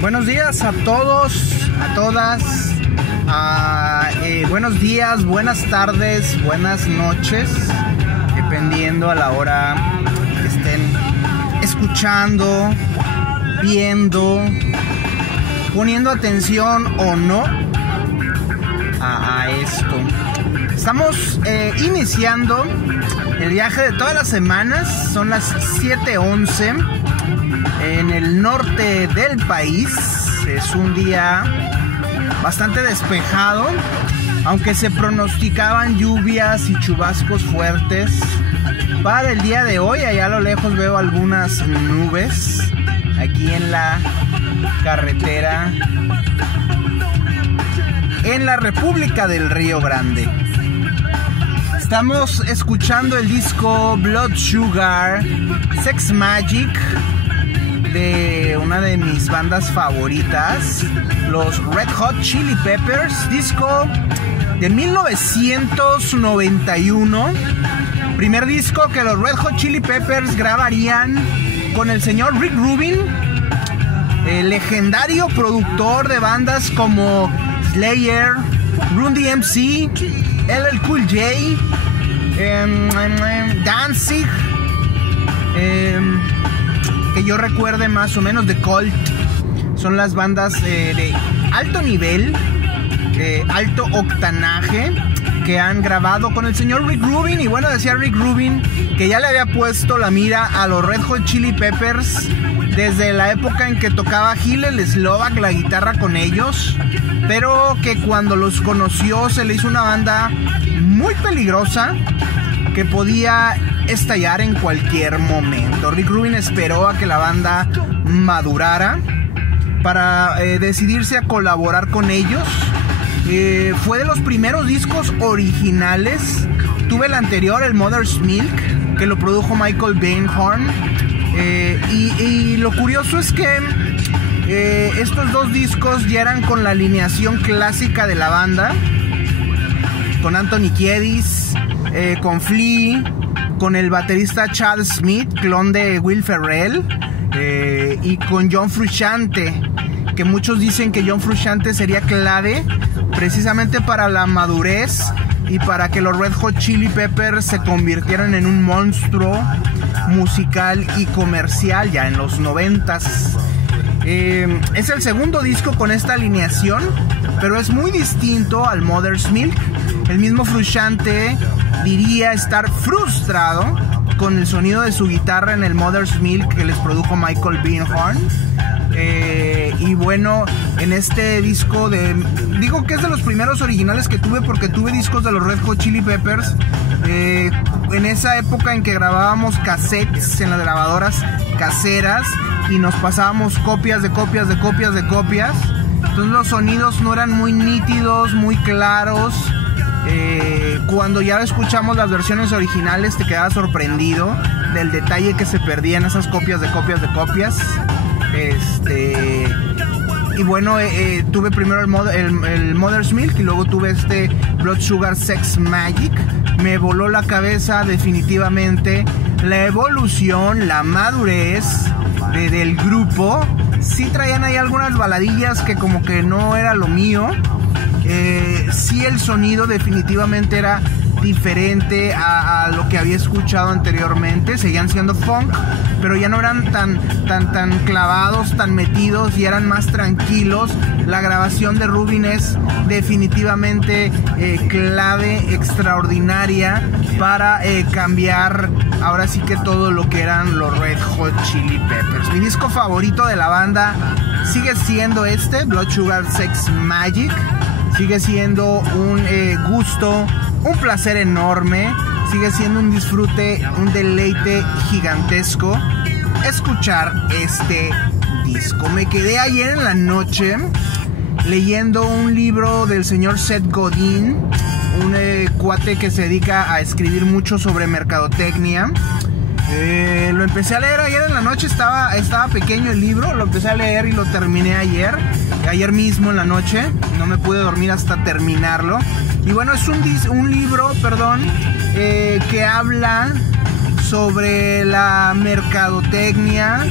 Buenos días a todos, a todas. Buenos días, buenas tardes, buenas noches, dependiendo a la hora que estén escuchando, viendo, poniendo atención o no a esto. Estamos iniciando el viaje de todas las semanas. Son las 7:11 en el norte del país. Es un día bastante despejado, aunque se pronosticaban lluvias y chubascos fuertes para el día de hoy. Allá a lo lejos veo algunas nubes aquí en la carretera en la República del Río Grande. Estamos escuchando el disco Blood Sugar Sex Magik de una de mis bandas favoritas, los Red Hot Chili Peppers, disco de 1991, primer disco que los Red Hot Chili Peppers grabarían con el señor Rick Rubin, el legendario productor de bandas como Slayer, Run DMC, LL Cool J, Danzig, que yo recuerde más o menos, The Cult. Son las bandas de alto nivel, alto octanaje, que han grabado con el señor Rick Rubin. Y bueno, decía Rick Rubin que ya le había puesto la mira a los Red Hot Chili Peppers desde la época en que tocaba Hillel Slovak la guitarra con ellos, pero que cuando los conoció se le hizo una banda muy peligrosa que podía estallar en cualquier momento. Rick Rubin esperó a que la banda madurara para decidirse a colaborar con ellos. Fue de los primeros discos originales. Tuve el anterior, el Mother's Milk, que lo produjo Michael Beinhorn. Y lo curioso es que estos dos discos ya eran con la alineación clásica de la banda, con Anthony Kiedis, con Flea, con el baterista Chad Smith, clon de Will Ferrell, y con John Frusciante, que muchos dicen que John Frusciante sería clave precisamente para la madurez y para que los Red Hot Chili Peppers se convirtieran en un monstruo musical y comercial ya en los 90s. Es el segundo disco con esta alineación, pero es muy distinto al Mother's Milk. El mismo Frusciante diría estar frustrado con el sonido de su guitarra en el Mother's Milk que les produjo Michael Beinhorn. Y bueno, en este disco digo que es de los primeros originales que tuve, porque tuve discos de los Red Hot Chili Peppers en esa época en que grabábamos cassettes en las grabadoras caseras y nos pasábamos copias de copias de copias de copias. Entonces los sonidos no eran muy nítidos, muy claros. Cuando ya escuchamos las versiones originales te quedabas sorprendido del detalle que se perdía en esas copias de copias de copias. Y bueno, tuve primero el Mother's Milk y luego tuve este Blood Sugar Sex Magik. Me voló la cabeza definitivamente la evolución, la madurez del grupo. Sí traían ahí algunas baladillas que como que no era lo mío. Sí, el sonido definitivamente era diferente a lo que había escuchado anteriormente. Seguían siendo funk, pero ya no eran tan clavados, tan metidos, y eran más tranquilos. La grabación de Rubin es definitivamente clave, extraordinaria para cambiar ahora sí que todo lo que eran los Red Hot Chili Peppers. Mi disco favorito de la banda sigue siendo este, Blood Sugar Sex Magik. Sigue siendo un gusto, un placer enorme. Sigue siendo un disfrute, un deleite gigantesco escuchar este disco. Me quedé ayer en la noche leyendo un libro del señor Seth Godin, un cuate que se dedica a escribir mucho sobre mercadotecnia. Lo empecé a leer ayer en la noche, estaba pequeño el libro, lo empecé a leer y lo terminé ayer mismo en la noche. No me pude dormir hasta terminarlo. Y bueno, es un libro, que habla sobre la mercadotecnia,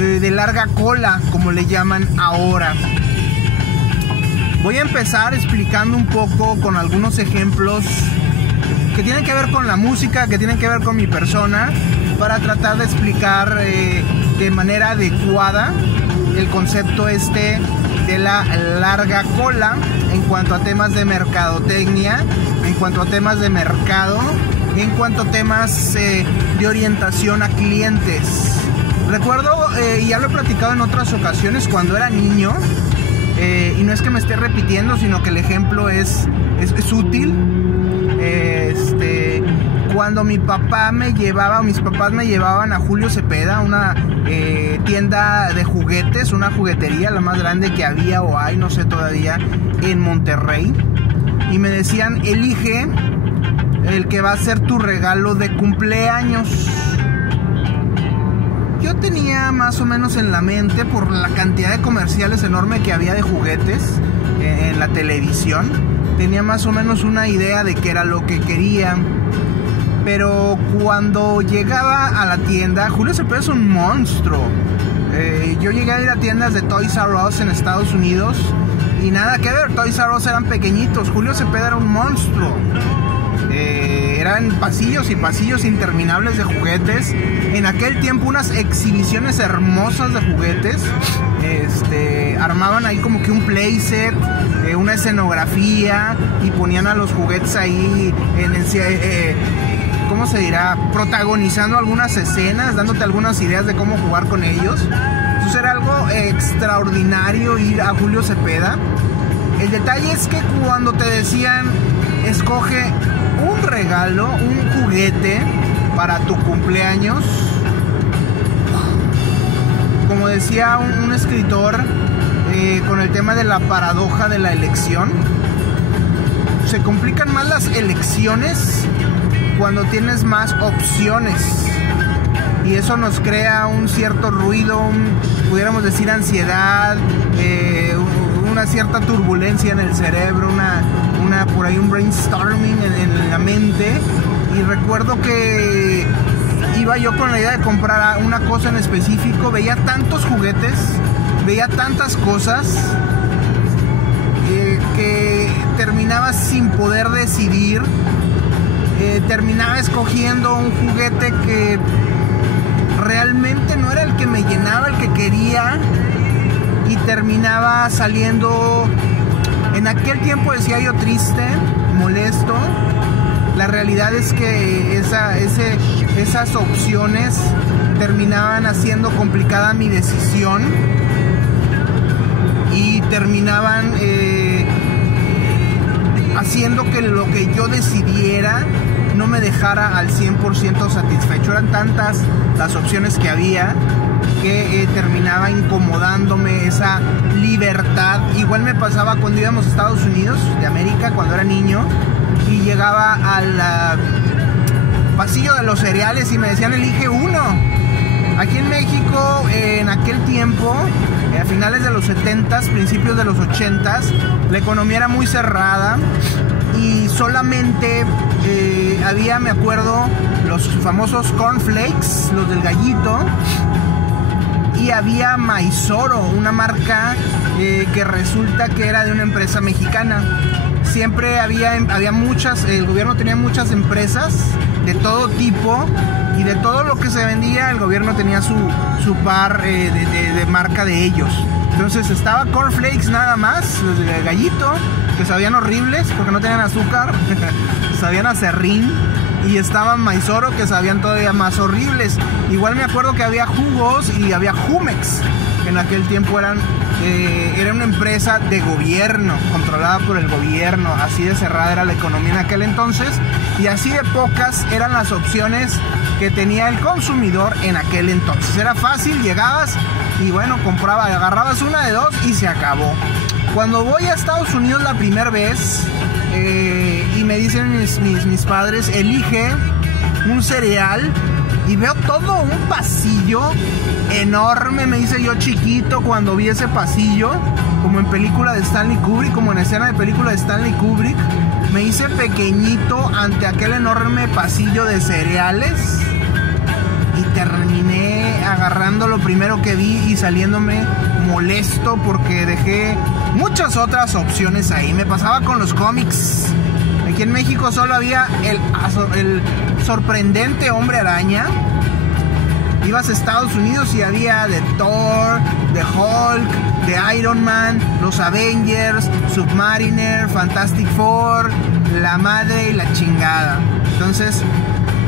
de larga cola, como le llaman ahora. Voy a empezar explicando un poco con algunos ejemplos que tienen que ver con la música, que tienen que ver con mi persona, para tratar de explicar de manera adecuada el concepto de la larga cola en cuanto a temas de mercadotecnia, en cuanto a temas de mercado, en cuanto a temas de orientación a clientes. Recuerdo, y ya lo he platicado en otras ocasiones, cuando era niño, y no es que me esté repitiendo, sino que el ejemplo es útil. Cuando mi papá me llevaba, mis papás me llevaban a Julio Cepeda, una tienda de juguetes, una juguetería, la más grande que había o hay, no sé todavía, en Monterrey, y me decían: elige el que va a ser tu regalo de cumpleaños. Yo tenía más o menos en la mente, por la cantidad de comerciales enorme que había de juguetes en la televisión, tenía más o menos una idea de qué era lo que quería. Pero cuando llegaba a la tienda, Julio Cepeda es un monstruo. Yo llegué a ir a tiendas de Toys R Us en Estados Unidos y nada que ver, Toys R Us eran pequeñitos, Julio Cepeda era un monstruo. Eran pasillos y pasillos interminables de juguetes. En aquel tiempo unas exhibiciones hermosas de juguetes. Armaban ahí como que un playset, una escenografía, y ponían a los juguetes ahí ¿cómo se dirá? Protagonizando algunas escenas, dándote algunas ideas de cómo jugar con ellos. Entonces era algo extraordinario ir a Julio Cepeda. El detalle es que cuando te decían: escoge un regalo, un juguete para tu cumpleaños, como decía un escritor, con el tema de la paradoja de la elección, se complican más las elecciones cuando tienes más opciones, y eso nos crea un cierto ruido, pudiéramos decir ansiedad, una cierta turbulencia en el cerebro, por ahí un brainstorming en la mente. Y recuerdo que iba yo con la idea de comprar una cosa en específico, veía tantos juguetes, veía tantas cosas, que terminaba sin poder decidir. Terminaba escogiendo un juguete que realmente no era el que me llenaba, el que quería, y terminaba saliendo, en aquel tiempo decía yo, triste, molesto. La realidad es que esas opciones terminaban haciendo complicada mi decisión, y terminaban haciendo que lo que yo decidiera no me dejara al 100% satisfecho. Eran tantas las opciones que había que terminaba incomodándome esa libertad. Igual me pasaba cuando íbamos a Estados Unidos de América, cuando era niño, y llegaba al pasillo de los cereales y me decían: elige uno. Aquí en México, en aquel tiempo, a finales de los 70s, principios de los 80s, la economía era muy cerrada y solamente había, me acuerdo, los famosos cornflakes, los del gallito, y había Maizoro, una marca que resulta que era de una empresa mexicana. Siempre había muchas, el gobierno tenía muchas empresas de todo tipo, y de todo lo que se vendía el gobierno tenía su par de marca de ellos. Entonces estaba cornflakes nada más, los de gallito, que sabían horribles porque no tenían azúcar, sabían a serrín, y estaban Maizoro, que sabían todavía más horribles. Igual me acuerdo que había jugos y había Jumex, que en aquel tiempo era una empresa de gobierno, controlada por el gobierno. Así de cerrada era la economía en aquel entonces, y así de pocas eran las opciones que tenía el consumidor en aquel entonces. Era fácil, llegabas y bueno, agarrabas una de dos y se acabó. Cuando voy a Estados Unidos la primera vez, y me dicen mis padres: elige un cereal, y veo todo un pasillo enorme. Me hice yo chiquito cuando vi ese pasillo, como en película de Stanley Kubrick, como en escena de película de Stanley Kubrick. Me hice pequeñito ante aquel enorme pasillo de cereales, y terminé agarrando lo primero que vi y saliéndome molesto porque dejé muchas otras opciones ahí. Me pasaba con los cómics. Aquí en México solo había el sorprendente Hombre Araña. Ibas a Estados Unidos y había de Thor, de Hulk, de Iron Man, los Avengers, Submariner, Fantastic Four, la madre y la chingada. Entonces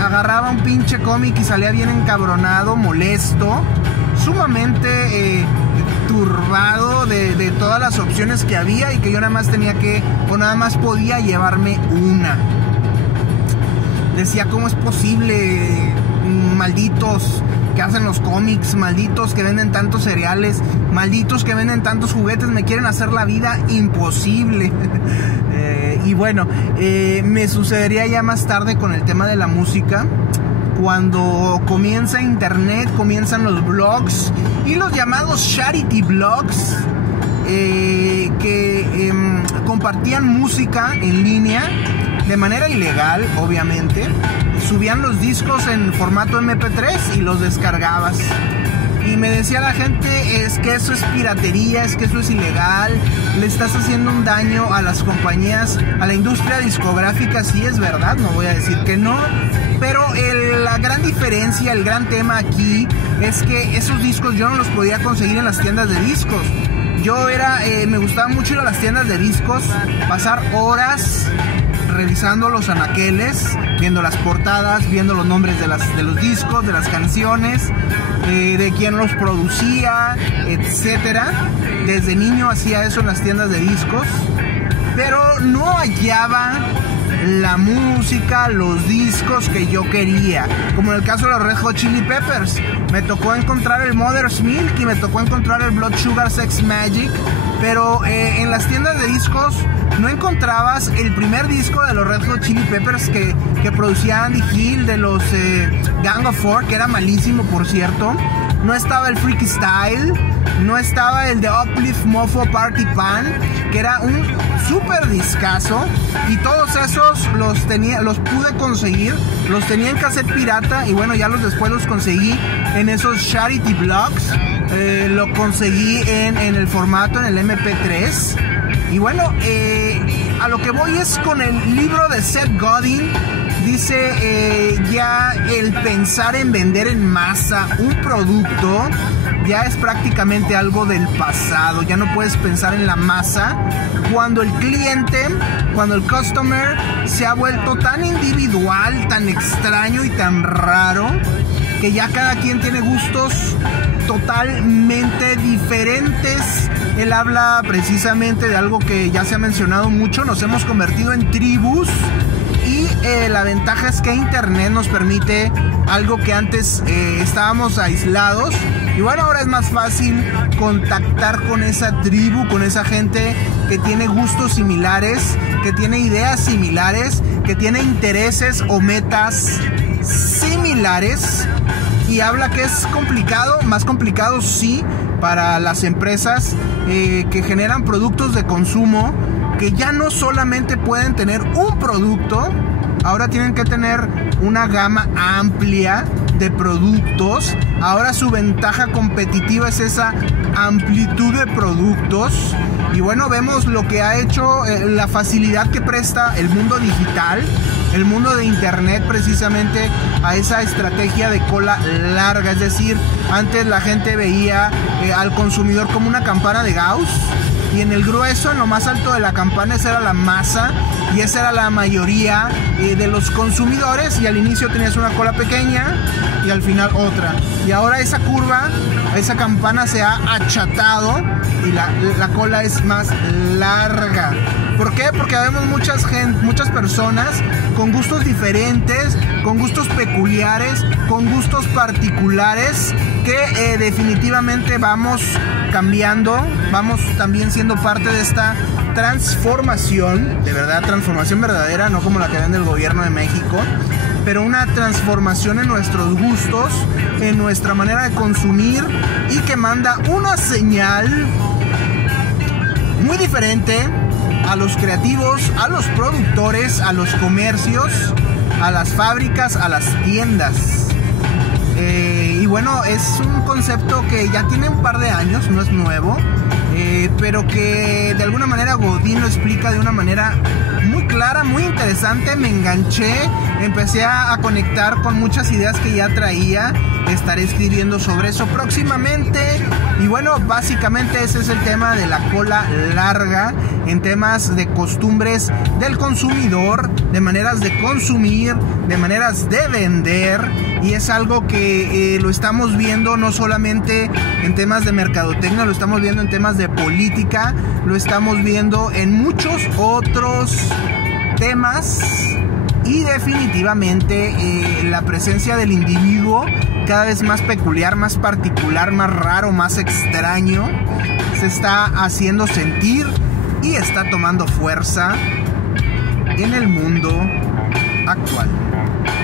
agarraba un pinche cómic y salía bien encabronado, molesto, sumamente turbado de todas las opciones que había y que yo nada más tenía que, o nada más podía llevarme una. Decía, ¿cómo es posible? Malditos que hacen los cómics, malditos que venden tantos cereales, malditos que venden tantos juguetes, me quieren hacer la vida imposible. Y bueno, me sucedería ya más tarde con el tema de la música, cuando comienza internet, comienzan los blogs y los llamados charity blogs, que compartían música en línea de manera ilegal, obviamente. Subían los discos en formato MP3 y los descargabas. Y me decía la gente, es que eso es piratería, es que eso es ilegal, le estás haciendo un daño a las compañías, a la industria discográfica. Sí, es verdad, no voy a decir que no, pero la gran diferencia, el gran tema aquí es que esos discos yo no los podía conseguir en las tiendas de discos. Yo me gustaba mucho ir a las tiendas de discos, pasar horas revisando los anaqueles, viendo las portadas, viendo los nombres de los discos, de las canciones, de quién los producía, etcétera. Desde niño hacía eso en las tiendas de discos, pero no hallaba la música, los discos que yo quería, como en el caso de los Red Hot Chili Peppers. Me tocó encontrar el Mother's Milk y me tocó encontrar el Blood Sugar Sex Magic, pero en las tiendas de discos no encontrabas el primer disco de los Red Hot Chili Peppers que producía Andy Hill, de los Gang of Four, que era malísimo, por cierto. No estaba el Freaky Style, no estaba el de Uplift Mofo Party Pan, que era un super discazo, y todos esos los pude conseguir, los tenía en cassette pirata, y bueno, ya después los conseguí en esos charity blogs. Lo conseguí en el formato, en el MP3. Y bueno, a lo que voy es con el libro de Seth Godin. Dice, ya el pensar en vender en masa un producto ya es prácticamente algo del pasado. Ya no puedes pensar en la masa cuando el cliente, cuando el customer se ha vuelto tan individual, tan extraño y tan raro, que ya cada quien tiene gustos totalmente diferentes. Él habla precisamente de algo que ya se ha mencionado mucho: nos hemos convertido en tribus, y la ventaja es que internet nos permite algo que antes estábamos aislados, y bueno, ahora es más fácil contactar con esa tribu, con esa gente que tiene gustos similares, que tiene ideas similares, que tiene intereses o metas similares. Y habla que es complicado, más complicado sí, para las empresas que generan productos de consumo, que ya no solamente pueden tener un producto, ahora tienen que tener una gama amplia de productos. Ahora su ventaja competitiva es esa amplitud de productos. Y bueno, vemos lo que ha hecho, la facilidad que presta el mundo digital, el mundo de internet, precisamente a esa estrategia de cola larga. Es decir, antes la gente veía al consumidor como una campana de Gauss, y en el grueso, en lo más alto de la campana, esa era la masa, y esa era la mayoría de los consumidores, y al inicio tenías una cola pequeña y al final otra. Y ahora esa curva, esa campana se ha achatado y la cola es más larga. ¿Por qué? Porque vemos muchas personas con gustos diferentes, con gustos peculiares, con gustos particulares, que definitivamente vamos cambiando, vamos también siendo parte de esta transformación, de verdad, transformación verdadera, no como la que vende el gobierno de México, pero una transformación en nuestros gustos, en nuestra manera de consumir, y que manda una señal muy diferente a los creativos, a los productores, a los comercios, a las fábricas, a las tiendas. Y bueno, es un concepto que ya tiene un par de años, no es nuevo, pero que de alguna manera Godín lo explica de una manera muy clara, muy interesante. Me enganché, empecé a conectar con muchas ideas que ya traía. Estaré escribiendo sobre eso próximamente. Y bueno, básicamente ese es el tema de la cola larga en temas de costumbres del consumidor, de maneras de consumir, de maneras de vender. Y es algo que lo estamos viendo no solamente en temas de mercadotecnia, lo estamos viendo en temas de política, lo estamos viendo en muchos otros temas. Y definitivamente la presencia del individuo cada vez más peculiar, más particular, más raro, más extraño, se está haciendo sentir y está tomando fuerza en el mundo actual.